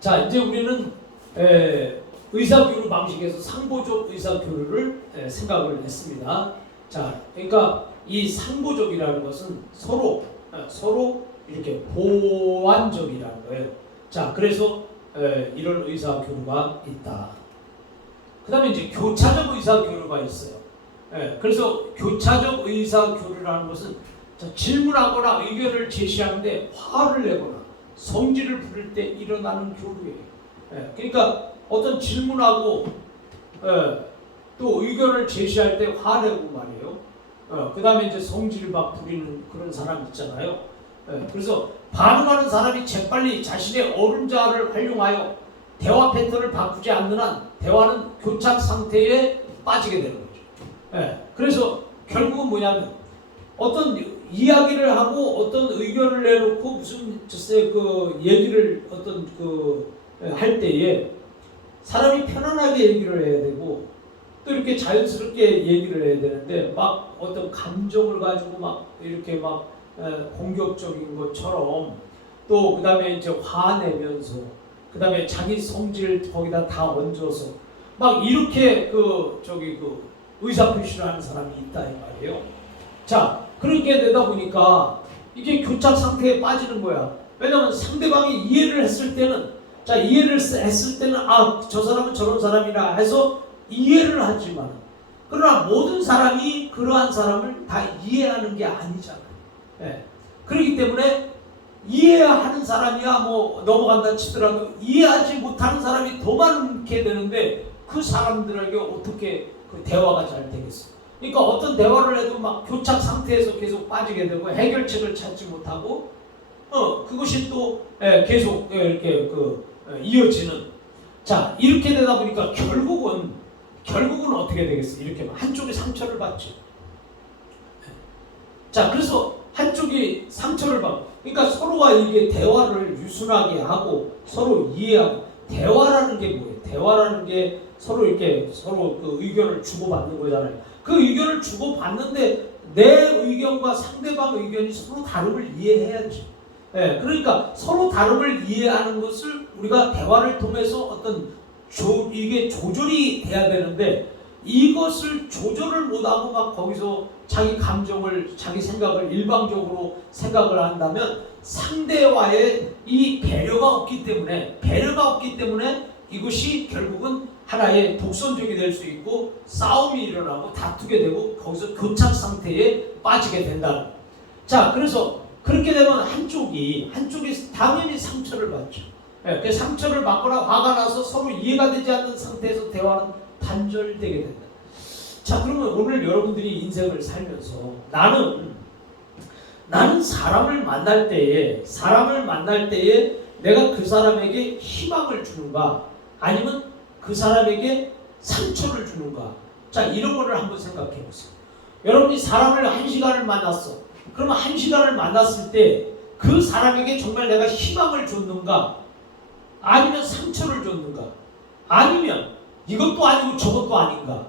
자, 이제 우리는 의사교류 방식에서 상보적 의사교류를 생각을 했습니다. 자, 그러니까 이 상보적이라는 것은 서로 이렇게 보완적이라는 거예요. 자, 그래서 이런 의사교류가 있다. 그 다음에 이제 교차적 의사교류가 있어요. 그래서 교차적 의사교류라는 것은 질문하거나 의견을 제시하는데 화를 내거나 성질을 부릴 때 일어나는 교류예요. 그러니까 어떤 질문하고 또 의견을 제시할 때 화내고 말이에요. 그 다음에 이제 성질을 막 부리는 그런 사람 있잖아요. 그래서 반응하는 사람이 재빨리 자신의 어른자를 활용하여 대화 패턴을 바꾸지 않는 한 대화는 교착 상태에 빠지게 되는 거죠. 그래서 결국은 뭐냐면 어떤 이야기를 하고 어떤 의견을 내놓고 무슨 그 얘기를 어떤 할 때에 사람이 편안하게 얘기를 해야 되고 또 이렇게 자연스럽게 얘기를 해야 되는데 막 어떤 감정을 가지고 막 이렇게 막 공격적인 것처럼 또 그 다음에 이제 화내면서 그 다음에 자기 성질 거기다 다 얹어서 막 이렇게 의사표시를 하는 사람이 있다 이 말이에요. 자, 그렇게 되다 보니까 이게 교착 상태에 빠지는 거야. 왜냐하면 상대방이 이해를 했을 때는 저 사람은 저런 사람이라 해서 이해를 하지만 그러나 모든 사람이 그러한 사람을 다 이해하는 게 아니잖아요. 그렇기 때문에 이해하는 사람이야 뭐 넘어간다 치더라도 이해하지 못하는 사람이 더 많게 되는데 그 사람들에게 어떻게 그 대화가 잘 되겠어요? 그러니까 어떤 대화를 해도 막 교착 상태에서 계속 빠지게 되고 해결책을 찾지 못하고 그것이 또 계속 이렇게 이어지는. 자, 이렇게 되다 보니까 결국은 어떻게 되겠어요? 이렇게 한쪽이 상처를 받죠. 자, 그래서 한쪽이 상처를 받고, 그러니까 서로가 이게 대화를 유순하게 하고 서로 이해하고. 대화라는 게 뭐예요? 대화라는 게 서로 그 의견을 주고받는 거잖아요. 그 의견을 주고받는데 내 의견과 상대방 의견이 서로 다름을 이해해야지. 그러니까 서로 다름을 이해하는 것을 우리가 대화를 통해서 어떤 이게 조절이 돼야 되는데 이것을 조절을 못하고 막 거기서 자기 감정을, 자기 생각을 일방적으로 생각을 한다면 상대와의 이 배려가 없기 때문에 이것이 결국은 하나의 독선적이 될 수 있고 싸움이 일어나고 다투게 되고 거기서 교착 상태에 빠지게 된다는. 자, 그래서 그렇게 되면 한쪽이 당연히 상처를 받죠. 그 상처를 받거나 화가 나서 서로 이해가 되지 않는 상태에서 대화는 단절되게 된다. 자, 그러면 오늘 여러분들이 인생을 살면서 나는 사람을 만날 때에 내가 그 사람에게 희망을 주는가 아니면 그 사람에게 상처를 주는가. 자, 이런 거를 한번 생각해 보세요. 여러분이 사람을 1시간을 만났어. 그러면 1시간을 만났을 때 그 사람에게 정말 내가 희망을 줬는가 아니면 상처를 줬는가 아니면 이것도 아니고 저것도 아닌가.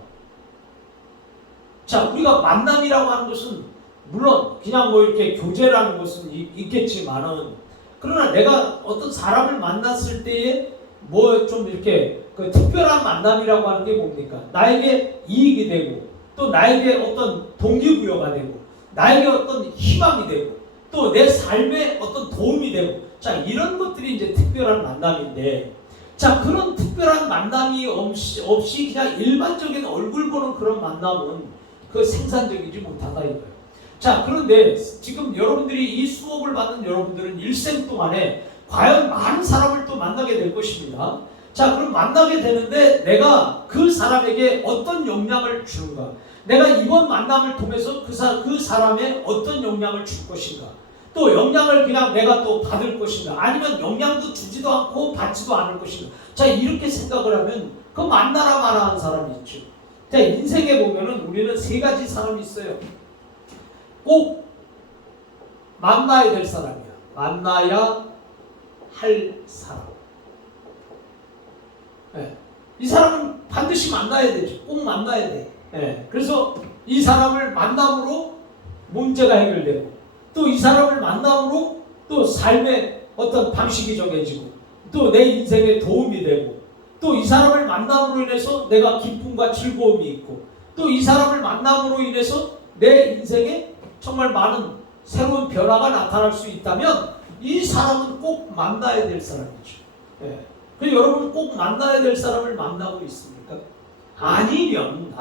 자, 우리가 만남이라고 하는 것은 물론 그냥 뭐 이렇게 교제라는 것은 있겠지만은 그러나 내가 어떤 사람을 만났을 때에 뭐 좀 이렇게 그 특별한 만남이라고 하는 게 뭡니까? 나에게 이익이 되고 또 나에게 어떤 동기부여가 되고 나에게 어떤 희망이 되고 또 내 삶에 어떤 도움이 되고. 자, 이런 것들이 이제 특별한 만남인데, 자, 그런 특별한 만남이 없이 그냥 일반적인 얼굴 보는 그런 만남은 그 생산적이지 못하다 이거예요. 자, 그런데 지금 여러분들이 이 수업을 받는 여러분들은 일생 동안에 과연 많은 사람을 또 만나게 될 것입니다. 자, 그럼 만나게 되는데 내가 그 사람에게 어떤 영향을 주는가? 내가 이번 만남을 통해서 그 사람에 어떤 영향을 줄 것인가? 또 영향을 그냥 내가 또 받을 것인가? 아니면 영향도 주지도 않고 받지도 않을 것인가? 자, 이렇게 생각을 하면 그 만나라 마나한 사람이 있죠. 자, 인생에 보면은 우리는 3가지 사람이 있어요. 꼭 만나야 될 사람이야. 만나야 할 사람. 이 사람은 반드시 만나야 되죠. 꼭 만나야 돼. 그래서 이 사람을 만남으로 문제가 해결되고 또 이 사람을 만남으로 또 삶의 어떤 방식이 정해지고 또 내 인생에 도움이 되고, 또 이 사람을 만남으로 인해서 내가 기쁨과 즐거움이 있고, 또 이 사람을 만남으로 인해서 내 인생에 정말 많은 새로운 변화가 나타날 수 있다면 이 사람은 꼭 만나야 될 사람이죠. 예. 그래서 여러분 꼭 만나야 될 사람을 만나고 있습니까? 아니면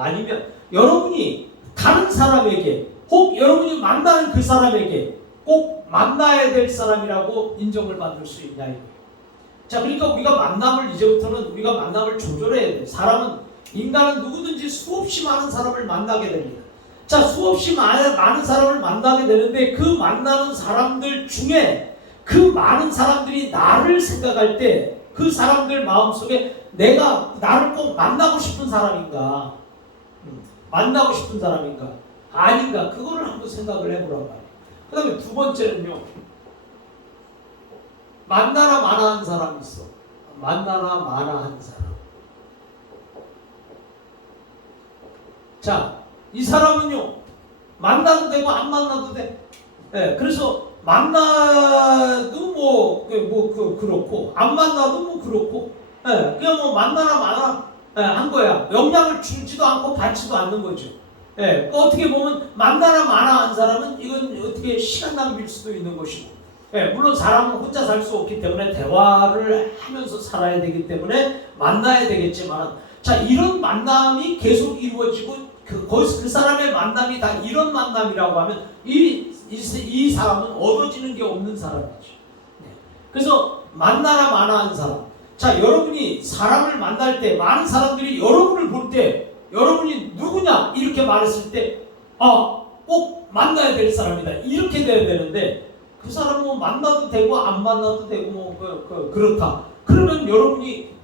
여러분이 다른 사람에게, 혹 여러분이 만나는 그 사람에게 꼭 만나야 될 사람이라고 인정을 받을 수 있냐 이거예요. 자, 그러니까 우리가 만남을 조절해야 돼. 인간은 누구든지 수없이 많은 사람을 만나게 됩니다. 자, 수없이 많은 사람을 만나게 되는데 그 만나는 사람들 중에 그 많은 사람들이 나를 생각할 때 그 사람들 마음속에 내가 나를 꼭 만나고 싶은 사람인가, 아닌가, 그거를 한번 생각을 해보란 말이에요. 그 다음에 두 번째는요, 만나나 마나한 사람이 있어. 만나나 마나한 사람. 자, 이 사람은요, 만나도 되고 안 만나도 돼. 예, 그래서 만나도 그렇고, 안 만나도 그렇고, 예, 그냥 만나나 마나 한 거야. 영향을 주지도 않고 받지도 않는 거죠. 예, 어떻게 보면 만나나 마나한 사람은 이건 어떻게 시간 낭비일 수도 있는 것이고, 예, 물론 사람은 혼자 살 수 없기 때문에 대화를 하면서 살아야 되기 때문에 만나야 되겠지만, 자, 이런 만남이 계속 이루어지고 그 사람의 만남이 다 이런 만남이라고 하면 이 사람은 얻어지는 게 없는 사람이죠. 네. 그래서 만나나 마나한 사람. 자, 여러분이 사람을 만날 때 많은 사람들이 여러분을 볼 때 여러분이 누구냐 이렇게 말했을 때 꼭 만나야 될 사람이다 이렇게 돼야 되는데, 그 사람은 만나도 되고 안 만나도 되고 그렇다. 그러면 여러분이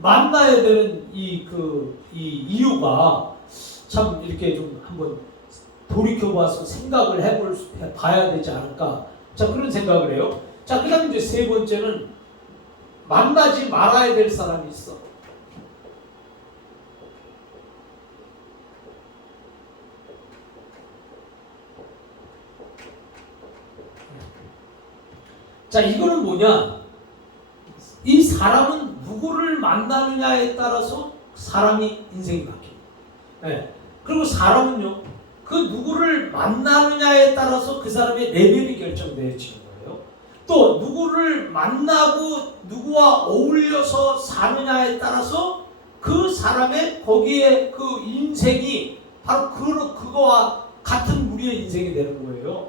만나야 되는 이 이유가 참 이렇게 좀 한번 돌이켜봐서 생각을 봐야 되지 않을까. 자, 그런 생각을 해요. 자, 그 다음에 이제 세 번째는 만나지 말아야 될 사람이 있어. 자, 이거는 뭐냐? 이 사람은 누구를 만나느냐에 따라서 사람이 인생이 바뀝니다. 네. 그리고 사람은요, 그 누구를 만나느냐에 따라서 그 사람의 레벨이 결정되어지는 거예요. 또 누구를 만나고 누구와 어울려서 사느냐에 따라서 그 사람의 거기에 그 인생이 바로 그거와 같은 우리의 인생이 되는 거예요.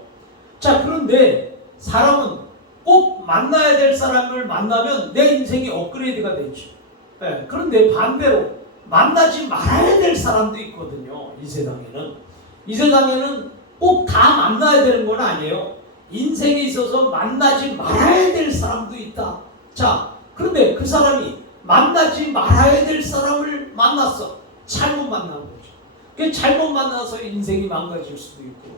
자, 그런데 사람은 꼭 만나야 될 사람을 만나면 내 인생이 업그레이드가 되죠. 네. 그런데 반대로 만나지 말아야 될 사람도 있거든요. 이 세상에는 꼭 다 만나야 되는 건 아니에요. 인생에 있어서 만나지 말아야 될 사람도 있다. 자, 그런데 그 사람이 만나지 말아야 될 사람을 만났어. 잘못 만난 거죠. 그 잘못 만나서 인생이 망가질 수도 있고,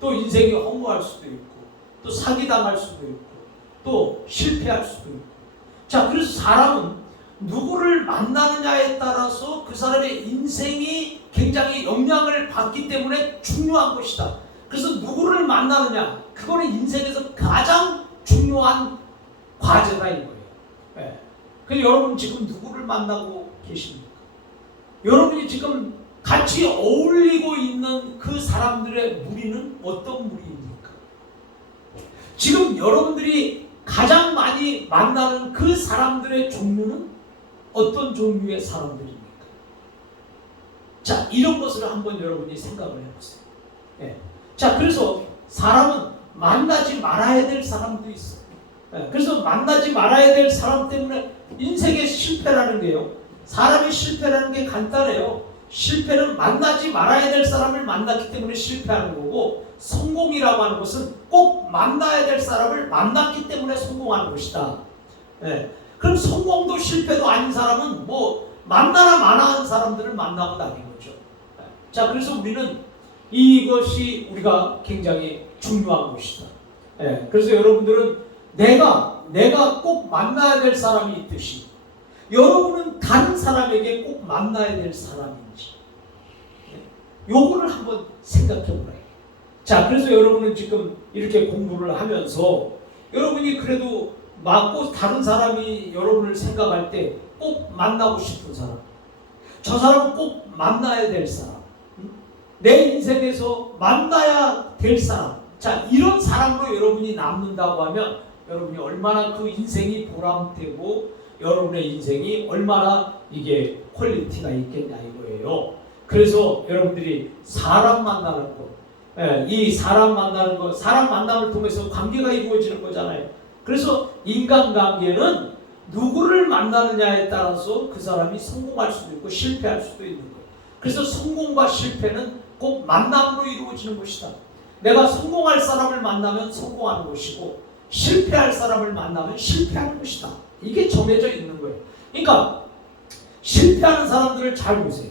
또 인생이 허무할 수도 있고, 또 사기당할 수도 있고, 또 실패할 수도 있고. 자, 그래서 사람은 누구를 만나느냐에 따라서 그 사람의 인생이 굉장히 영향을 받기 때문에 중요한 것이다. 그래서 누구를 만나느냐, 그거는 인생에서 가장 중요한 과제다 이거예요. 네. 그래서 여러분 지금 누구를 만나고 계십니까? 여러분이 지금 같이 어울리고 있는 그 사람들의 무리는 어떤 무리입니까? 지금 여러분들이 가장 많이 만나는 그 사람들의 종류는 어떤 종류의 사람들입니까? 자, 이런 것을 한번 여러분이 생각을 해보세요. 예. 자, 그래서 사람은 만나지 말아야 될 사람도 있어요. 예. 그래서 만나지 말아야 될 사람 때문에 인생의 실패라는 게요, 사람의 실패라는 게 간단해요. 실패는 만나지 말아야 될 사람을 만났기 때문에 실패하는 거고, 성공이라고 하는 것은 꼭 만나야 될 사람을 만났기 때문에 성공하는 것이다. 예. 그럼 성공도 실패도 아닌 사람은 만나나 마나한 사람들을 만나고 다니는 거죠. 자, 그래서 우리는 이것이 우리가 굉장히 중요한 것이다. 예, 그래서 여러분들은 내가 꼭 만나야 될 사람이 있듯이 여러분은 다른 사람에게 꼭 만나야 될 사람인지, 요거를 한번 생각해 보라요. 자, 그래서 여러분은 지금 이렇게 공부를 하면서 여러분이 그래도 맞고 다른 사람이 여러분을 생각할 때 꼭 만나고 싶은 사람, 저 사람은 꼭 만나야 될 사람, 내 인생에서 만나야 될 사람, 자 이런 사람으로 여러분이 남는다고 하면 여러분이 얼마나 그 인생이 보람되고 여러분의 인생이 얼마나 이게 퀄리티가 있겠냐 이거예요. 그래서 여러분들이 사람 만나는 것, 이 사람 만나는 것, 사람 만남을 통해서 관계가 이루어지는 거잖아요. 그래서 인간관계는 누구를 만나느냐에 따라서 그 사람이 성공할 수도 있고 실패할 수도 있는 거예요. 그래서 성공과 실패는 꼭 만남으로 이루어지는 것이다. 내가 성공할 사람을 만나면 성공하는 것이고 실패할 사람을 만나면 실패하는 것이다. 이게 정해져 있는 거예요. 그러니까 실패하는 사람들을 잘 보세요.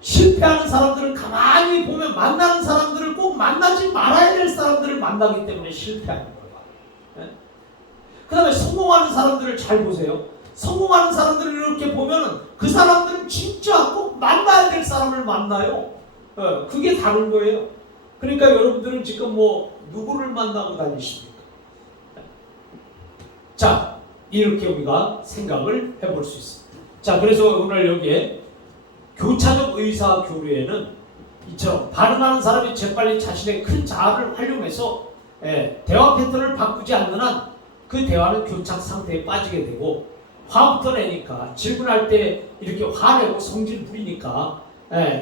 실패하는 사람들을 가만히 보면 만나는 사람들을 꼭 만나지 말아야 될 사람들을 만나기 때문에 실패하는 거예요. 그 다음에 성공하는 사람들을 잘 보세요. 성공하는 사람들을 이렇게 보면은 그 사람들은 진짜 꼭 만나야 될 사람을 만나요. 그게 다른 거예요. 그러니까 여러분들은 지금 뭐 누구를 만나고 다니십니까? 자, 이렇게 우리가 생각을 해볼 수 있습니다. 자, 그래서 오늘 여기에 교차적 의사 교류에는 이처럼 반응하는 사람이 재빨리 자신의 큰 자아를 활용해서 대화 패턴을 바꾸지 않는 한 그 대화는 교착 상태에 빠지게 되고 화부터 내니까 질문할 때 이렇게 화내고 성질 부리니까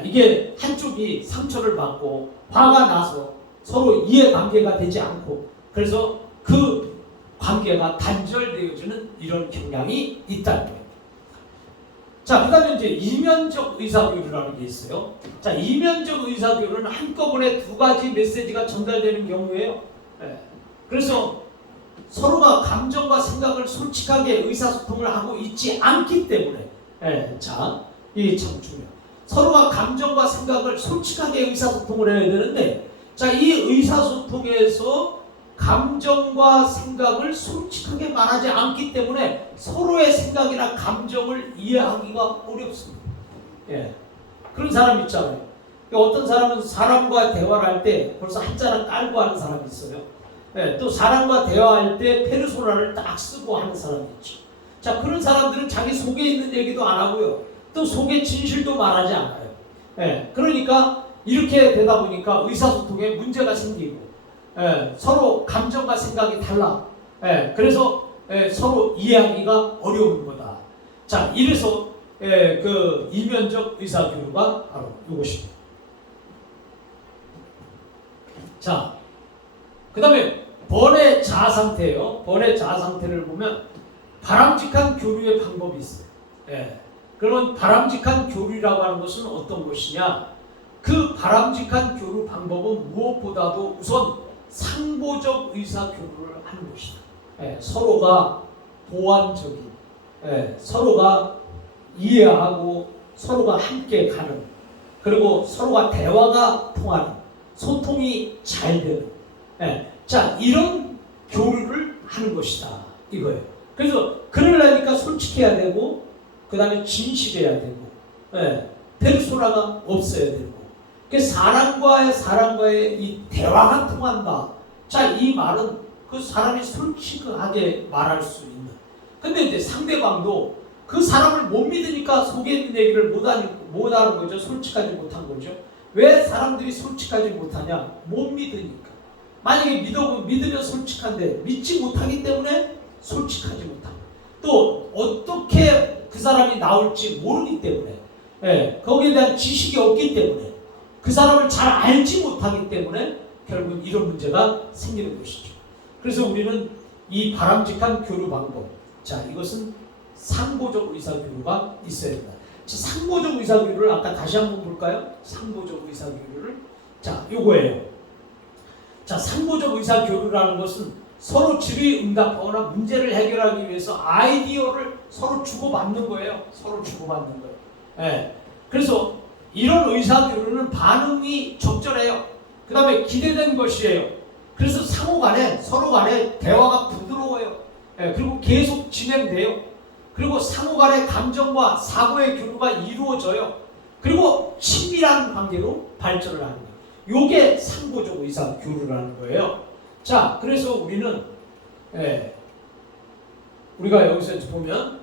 이게 한쪽이 상처를 받고 화가 나서 서로 이해관계가 되지 않고 그래서 그 관계가 단절되어지는 이런 경향이 있다는 거예요. 자, 그 다음에 이제 이면적 의사교류라는 게 있어요. 자, 이면적 의사교류는 한꺼번에 두 가지 메시지가 전달되는 경우예요. 그래서 서로가 감정과 생각을 솔직하게 의사소통을 하고 있지 않기 때문에 자, 이게 참 중요해요. 서로가 감정과 생각을 솔직하게 의사소통을 해야 되는데 자, 이 의사소통에서 감정과 생각을 솔직하게 말하지 않기 때문에 서로의 생각이나 감정을 이해하기가 어렵습니다. 그런 사람 있잖아요. 어떤 사람은 사람과 대화를 할 때 벌써 한자를 깔고 하는 사람이 있어요. 또 사람과 대화할 때 페르소나를 딱 쓰고 하는 사람이 있죠. 자, 그런 사람들은 자기 속에 있는 얘기도 안 하고요. 또 속에 진실도 말하지 않아요. 그러니까 이렇게 되다 보니까 의사소통에 문제가 생기고 서로 감정과 생각이 달라. 그래서 서로 이해하기가 어려운 거다. 자, 이래서 그 이면적 의사교류가 바로 이것입니다. 자, 그 다음에 번외 자아 상태예요. 번외 자아 상태를 보면 바람직한 교류의 방법이 있어요. 그러면 바람직한 교류라고 하는 것은 어떤 것이냐? 그 바람직한 교류 방법은 무엇보다도 우선 상보적 의사교류를 하는 것이다. 서로가 보완적인, 서로가 이해하고 서로가 함께 가는, 그리고 서로가 대화가 통하는, 소통이 잘 되는, 자, 이런 교류를 하는 것이다 이거예요. 그래서 그러려니까 솔직해야 되고 그 다음에 진실해야 되고 페르소나가 없어야 되고 사람과의 이 대화가 통한다. 자, 이 말은 그 사람이 솔직하게 말할 수 있는. 근데 이제 상대방도 그 사람을 못 믿으니까 속에 있는 얘기를 못 하는 거죠. 솔직하지 못한 거죠. 왜 사람들이 솔직하지 못하냐? 못 믿으니까. 만약에 믿으면 솔직한데 믿지 못하기 때문에 솔직하지 못합니다. 또 어떻게 그 사람이 나올지 모르기 때문에 거기에 대한 지식이 없기 때문에 그 사람을 잘 알지 못하기 때문에 결국 이런 문제가 생기는 것이죠. 그래서 우리는 이 바람직한 교류 방법, 자, 이것은 상보적 의사교류가 있어야 된다. 상보적 의사교류를 아까 다시 한번 볼까요? 상보적 의사교류를, 자, 요거예요. 자, 상보적 의사교류라는 것은 서로 질의응답하거나 문제를 해결하기 위해서 아이디어를 서로 주고받는 거예요. 서로 주고받는 거예요. 그래서 이런 의사교류는 반응이 적절해요. 그 다음에 기대된 것이에요. 그래서 서로 간에 대화가 부드러워요. 그리고 계속 진행돼요. 그리고 상호 간의 감정과 사고의 교류가 이루어져요. 그리고 친밀한 관계로 발전을 하는 거예요. 요게 상보적 의사교류라는 거예요. 자, 그래서 우리는 우리가 여기서 보면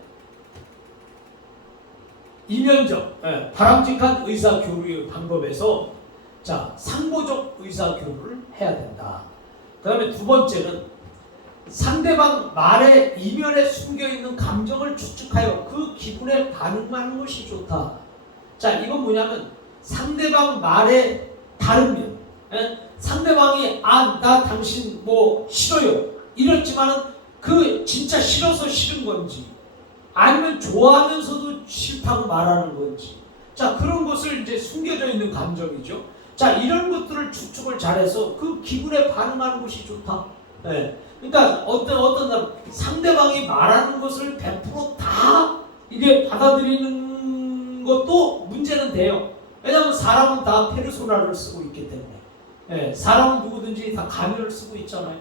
이면적, 바람직한 의사 교류의 방법에서 자, 상보적 의사 교류를 해야 된다. 그 다음에 두 번째는 상대방 말의 이면에 숨겨있는 감정을 추측하여 그 기분에 반응하는 것이 좋다. 자, 이건 뭐냐면 상대방 말의 다른 면, 상대방이 나 당신 뭐 싫어요 이랬지만은 그 진짜 싫어서 싫은 건지 아니면 좋아하면서도 싫다고 말하는 건지, 자, 그런 것을 이제 숨겨져 있는 감정이죠. 자, 이런 것들을 추측을 잘해서 그 기분에 반응하는 것이 좋다. 그러니까 어떤 상대방이 말하는 것을 100%다 이게 받아들이는 것도 문제는 돼요. 왜냐하면 사람은 다 페르소나를 쓰고 있기 때문에, 사람은 누구든지 다 가면을 쓰고 있잖아요.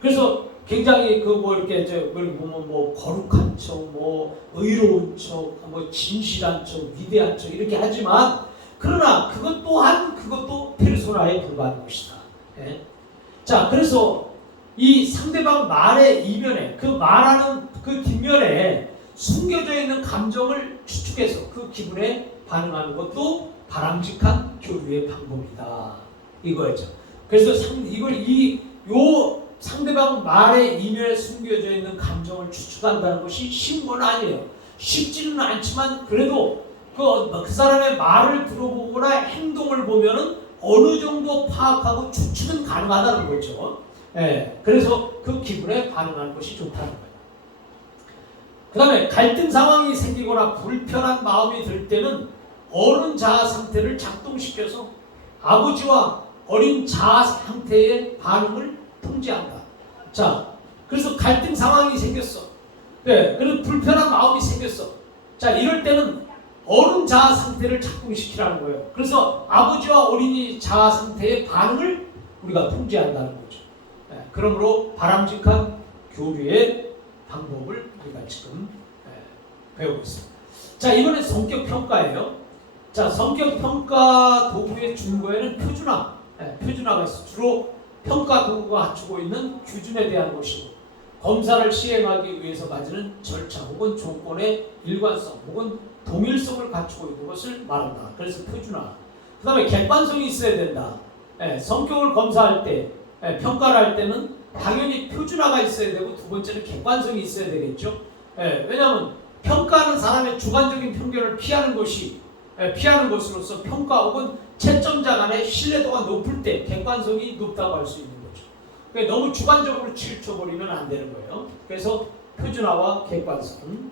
그래서 굉장히 그 뭐 이렇게 보면 뭐 거룩한 척, 뭐 의로운 척, 뭐 진실한 척, 위대한 척 이렇게 하지만 그러나 그것도 페르소나에 불과한 것이다. 자, 그래서 이 상대방 말의 이면에 그 말하는 그 뒷면에 숨겨져 있는 감정을 추측해서 그 기분에 반응하는 것도 바람직한 교류의 방법이다. 이거죠. 그래서 요 상대방 말의 이면에 숨겨져 있는 감정을 추측한다는 것이 쉬운 건 아니에요. 쉽지는 않지만 그래도 그 사람의 말을 들어보거나 행동을 보면은 어느 정도 파악하고 추측은 가능하다는 거죠. 그래서 그 기분에 반응하는 것이 좋다는 거예요. 그 다음에 갈등 상황이 생기거나 불편한 마음이 들 때는 어른 자아 상태를 작동시켜서 아버지와 어린 자아 상태의 반응을 통제한다. 자, 그래서 갈등 상황이 생겼어. 그래서 불편한 마음이 생겼어. 자, 이럴 때는 어른 자아 상태를 작동시키라는 거예요. 그래서 아버지와 어린이 자아 상태의 반응을 우리가 통제한다는 거죠. 그러므로 바람직한 교류의 방법을 우리가 지금 배우고 있습니다. 자, 이번엔 성격 평가예요. 자, 성격 평가 도구의 준거에는 표준화가 있어. 주로 평가 도구가 갖추고 있는 기준에 대한 것이고, 검사를 시행하기 위해서 가지는 절차 혹은 조건의 일관성 혹은 동일성을 갖추고 있는 것을 말한다. 그래서 표준화. 그 다음에 객관성이 있어야 된다. 성격을 검사할 때, 평가를 할 때는 당연히 표준화가 있어야 되고, 두 번째는 객관성이 있어야 되겠죠. 왜냐하면 평가하는 사람의 주관적인 편견을 피하는 것으로서 평가 혹은 채점자 간의 신뢰도가 높을 때 객관성이 높다고 할 수 있는 거죠. 그러니까 너무 주관적으로 치우쳐버리면 안 되는 거예요. 그래서 표준화와 객관성.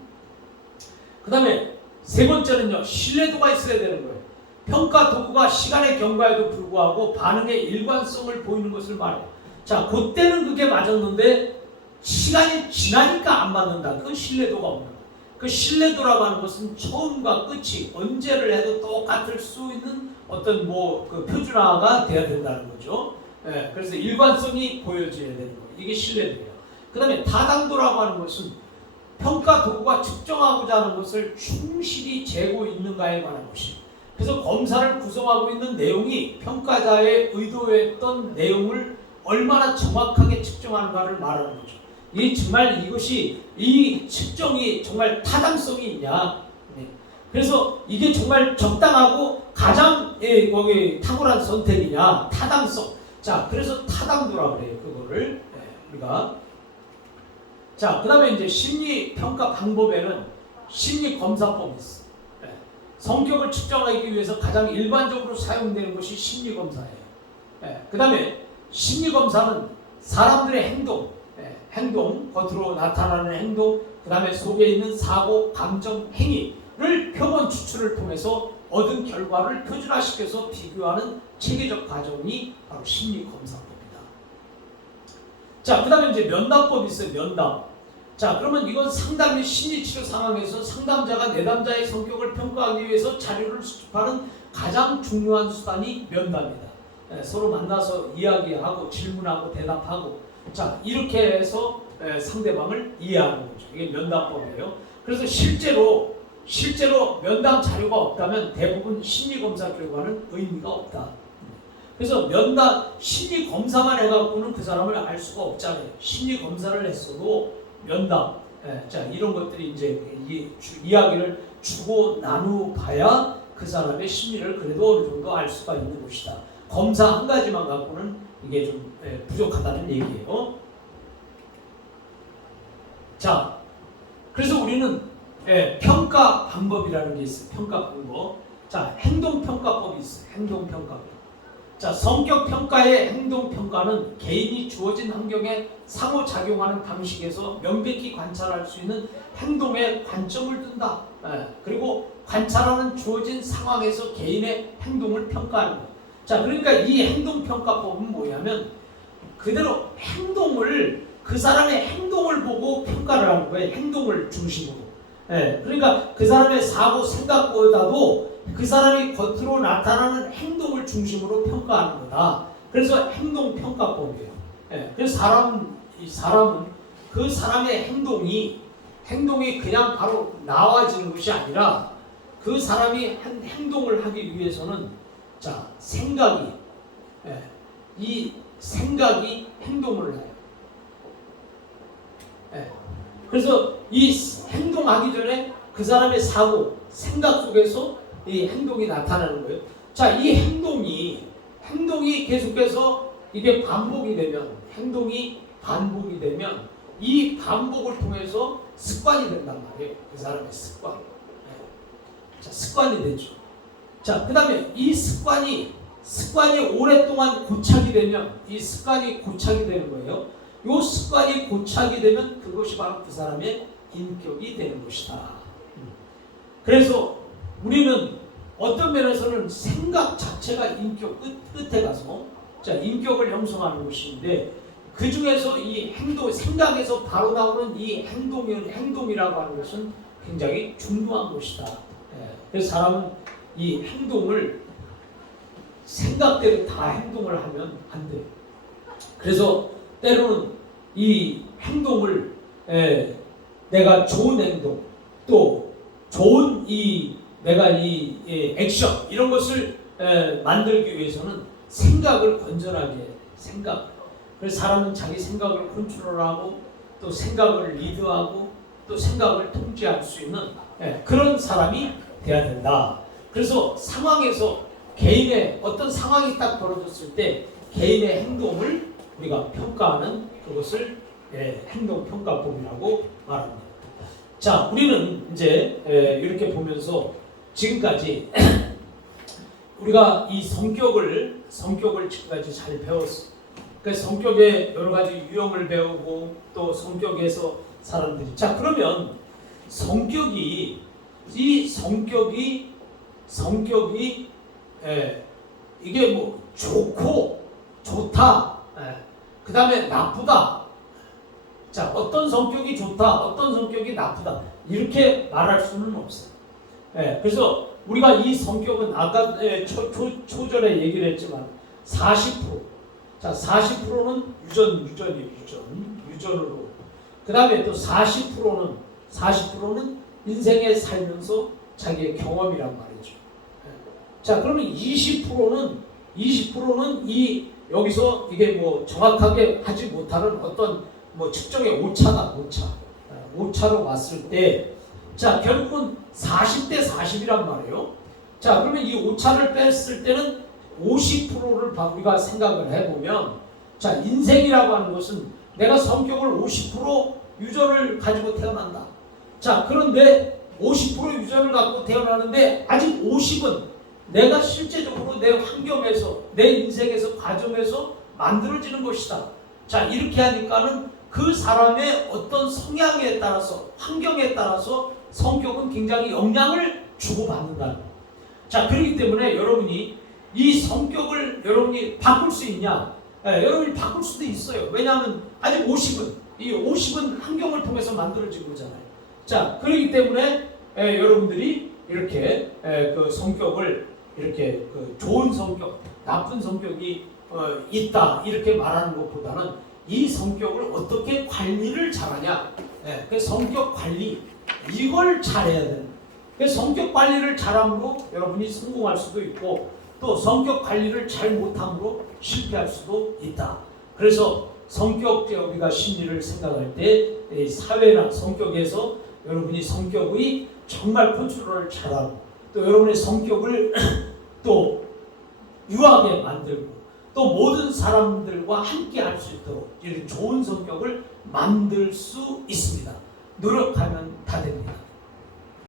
그 다음에 세 번째는요, 신뢰도가 있어야 되는 거예요. 평가 도구가 시간의 경과에도 불구하고 반응의 일관성을 보이는 것을 말해요. 자, 그때는 그게 맞았는데 시간이 지나니까 안 맞는다. 그건 신뢰도가 없는 거예요. 그 신뢰도라고 하는 것은 처음과 끝이 언제를 해도 똑같을 수 있는 어떤 그 표준화가 돼야 된다는 거죠. 그래서 일관성이 보여져야 되는 거예요. 이게 신뢰도예요. 그 다음에 타당도라고 하는 것은 평가 도구가 측정하고자 하는 것을 충실히 재고 있는가에 관한 것이에요. 그래서 검사를 구성하고 있는 내용이 평가자의 의도했던 내용을 얼마나 정확하게 측정하는가를 말하는 거죠. 이 측정이 정말 타당성이 있냐. 그래서 이게 정말 적당하고 가장 탁월한 선택이냐. 타당성. 자, 그래서 타당도라고 그래요. 그거를 우리가. 자, 그 다음에 이제 심리 평가 방법에는 심리 검사법이 있어. 성격을 측정하기 위해서 가장 일반적으로 사용되는 것이 심리 검사예요. 그 다음에 심리 검사는 사람들의 행동, 겉으로 나타나는 행동, 그 다음에 속에 있는 사고, 감정, 행위를 표본 추출을 통해서 얻은 결과를 표준화시켜서 비교하는 체계적 과정이 바로 심리 검사법이다. 자, 그 다음에 이제 면담법이 있어요. 면담. 자, 그러면 이건 상담 및 심리치료 상황에서 상담자가 내담자의 성격을 평가하기 위해서 자료를 수집하는 가장 중요한 수단이 면담이다. 서로 만나서 이야기하고 질문하고 대답하고, 자, 이렇게 해서 상대방을 이해하는 거죠. 이게 면담법이에요. 그래서 실제로 면담 자료가 없다면 대부분 심리검사 결과는 의미가 없다. 그래서 심리검사만 해갖고는 그 사람을 알 수가 없잖아요. 심리검사를 했어도 면담, 자, 이런 것들이 이제 이야기를 주고 나누봐야 그 사람의 심리를 그래도 어느 정도 알 수가 있는 것이다. 검사 한 가지만 갖고는 이게 좀 부족하다는 얘기예요. 자, 그래서 우리는 평가 방법이라는 게 있어요. 평가 방법. 자, 행동평가법이 있어요. 행동평가법. 자, 성격평가의 행동평가는 개인이 주어진 환경에 상호작용하는 방식에서 명백히 관찰할 수 있는 행동에 관점을 둔다. 그리고 관찰하는 주어진 상황에서 개인의 행동을 평가하는 거예요. 자, 그러니까 이 행동평가법은 뭐냐면 그대로 행동을, 그 사람의 행동을 보고 평가를 하는 거예요. 행동을 중심으로. 그러니까 그 사람의 사고 생각보다도 그 사람이 겉으로 나타나는 행동을 중심으로 평가하는 거다. 그래서 행동평가법이에요. 그래서 사람은 그 사람의 행동이 그냥 바로 나와지는 것이 아니라 그 사람이 한 행동을 하기 위해서는 자, 생각이 이 생각이 행동을 해요. 그래서 이 행동하기 전에 그 사람의 사고, 생각 속에서 이 행동이 나타나는 거예요. 자, 이 행동이 계속해서 이게 반복이 되면, 행동이 반복이 되면 이 반복을 통해서 습관이 된단 말이에요. 그 사람의 습관. 자, 습관이 되죠. 자, 그 다음에 이 습관이 오랫동안 고착이 되면 이 습관이 고착이 되는 거예요. 이 습관이 고착이 되면 그것이 바로 그 사람의 인격이 되는 것이다. 그래서 우리는 어떤 면에서는 생각 자체가 인격 끝에 가서 자, 인격을 형성하는 것인데 그 중에서 이 생각에서 바로 나오는 이 행동이라고 하는 것은 굉장히 중요한 것이다. 그래서 사람은 이 행동을 생각대로 다 행동을 하면 안 돼요. 그래서 때로는 이 행동을 내가 좋은 행동 또 좋은 내가 액션 이런 것을 만들기 위해서는 생각을 건전하게 생각. 그래서 사람은 자기 생각을 컨트롤하고 또 생각을 리드하고 또 생각을 통제할 수 있는 그런 사람이 돼야 된다. 그래서 상황에서 개인의 어떤 상황이 딱 벌어졌을 때 개인의 행동을 우리가 평가하는 그것을 행동평가법이라고 말합니다. 자, 우리는 이제 이렇게 보면서 지금까지 우리가 이 성격을 지금까지 잘 배웠어. 그 성격의 여러 가지 유형을 배우고 또 성격에서 사람들이 자, 그러면 성격이 이게 뭐 좋고 좋다, 그 다음에 나쁘다. 자, 어떤 성격이 좋다, 어떤 성격이 나쁘다 이렇게 말할 수는 없어요. 그래서 우리가 이 성격은 아까 초절에 얘기를 했지만 40%. 자, 40%는 유전이에요. 유전으로. 그 다음에 또 40%는 인생에 살면서 자기의 경험이란 말이죠. 자, 그러면 20%는 여기서 이게 뭐 정확하게 하지 못하는 어떤 뭐 측정의 오차로 봤을 때, 자, 결국은 40대 40이란 말이에요. 자, 그러면 이 오차를 뺐을 때는 50%를 우리가 생각을 해보면, 자, 인생이라고 하는 것은 내가 성격을 50% 유전을 가지고 태어난다. 자, 그런데 50% 유전을 갖고 태어나는데 아직 50은 내가 실제적으로 내 환경에서, 내 인생에서, 과정에서 만들어지는 것이다. 자, 이렇게 하니까는 그 사람의 어떤 성향에 따라서, 환경에 따라서 성격은 굉장히 영향을 주고받는다는 거예요. 자, 그렇기 때문에 여러분이 이 성격을 여러분이 바꿀 수 있냐? 여러분이 바꿀 수도 있어요. 왜냐하면 아직 50은 환경을 통해서 만들어진 거잖아요. 자, 그렇기 때문에 여러분들이 이렇게 그 성격을 이렇게 그 좋은 성격, 나쁜 성격이 있다 이렇게 말하는 것보다는 이 성격을 어떻게 관리를 잘하냐? 그 성격 관리 이걸 잘해야 되는. 그 성격 관리를 잘함으로 여러분이 성공할 수도 있고 또 성격 관리를 잘 못함으로 실패할 수도 있다. 그래서 성격제 우리가 심리를 생각할 때 사회나 성격에서 여러분이 성격의 정말 컨트롤을 잘하고 또 여러분의 성격을 또 유하게 만들고 또 모든 사람들과 함께 할 수 있도록 이런 좋은 성격을 만들 수 있습니다. 노력하면 다 됩니다.